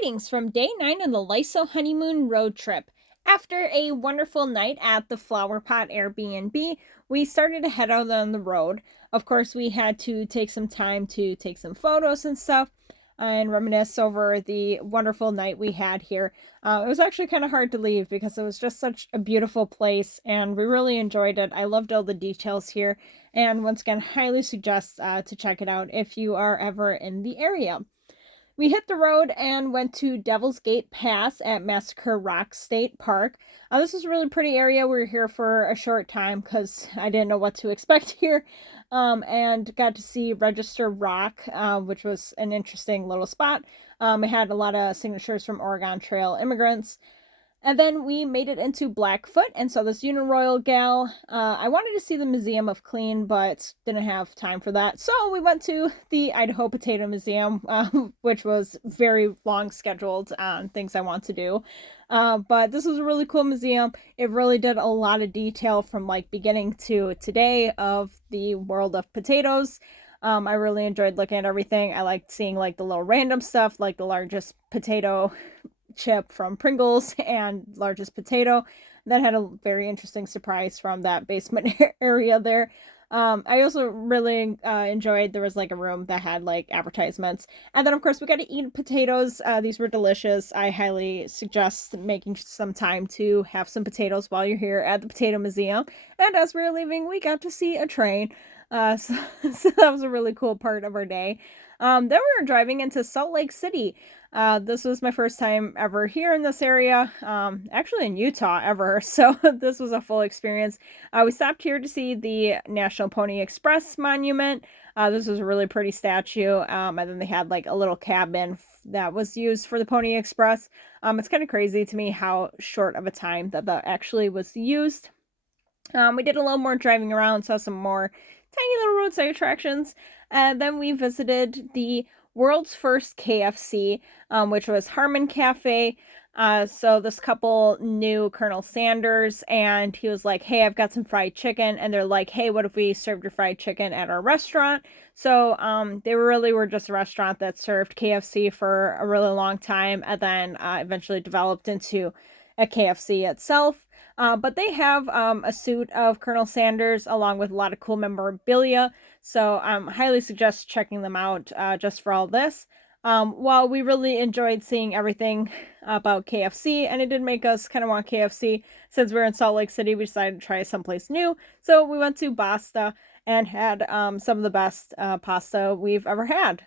Greetings from day 9 on the Lyso honeymoon road trip. After a wonderful night at the Flower Pot Airbnb, we started to head out on the road. Of course, we had to take some time to take some photos and stuff and reminisce over the wonderful night we had here. It was actually kind of hard to leave because it was just such a beautiful place and we really enjoyed it. I loved all the details here, and once again, highly suggest to check it out if you are ever in the area. We hit the road and went to Devil's Gate Pass at Massacre Rock State Park. This is a really pretty area. We were here for a short time because I didn't know what to expect here. And got to see Register Rock, which was an interesting little spot. It had a lot of signatures from Oregon Trail immigrants. And then we made it into Blackfoot and saw this Uniroyal gal. I wanted to see the Museum of Clean, but didn't have time for that. So we went to the Idaho Potato Museum, which was very long scheduled on things I want to do. But this was a really cool museum. It really did a lot of detail from like beginning to today of the world of potatoes. I really enjoyed looking at everything. I liked seeing like the little random stuff, like the largest potato chip from Pringles and largest potato. That had a very interesting surprise from that basement area there. I also really enjoyed there was like a room that had like advertisements. And then, of course, we got to eat potatoes. These were delicious. I highly suggest making some time to have some potatoes while you're here at the Potato Museum. And as we were leaving, we got to see a train. So that was a really cool part of our day. Then we were driving into Salt Lake City. This was my first time ever here in this area, actually in Utah ever. So this was a full experience. We stopped here to see the National Pony Express monument. This was a really pretty statue. And then they had like a little cabin that was used for the Pony Express. It's kind of crazy to me how short of a time that actually was used. We did a little more driving around, saw some more tiny little roadside attractions. And then we visited the world's first KFC, which was Harmon Cafe. So this couple knew Colonel Sanders, and he was like, "Hey, I've got some fried chicken." And they're like, "Hey, what if we served your fried chicken at our restaurant?" So they really were just a restaurant that served KFC for a really long time, and then eventually developed into a KFC itself. But they have a suit of Colonel Sanders along with a lot of cool memorabilia. So highly suggest checking them out just for all this. While we really enjoyed seeing everything about KFC, and it did make us kind of want KFC, since we're in Salt Lake City, we decided to try someplace new. So we went to Basta and had some of the best pasta we've ever had.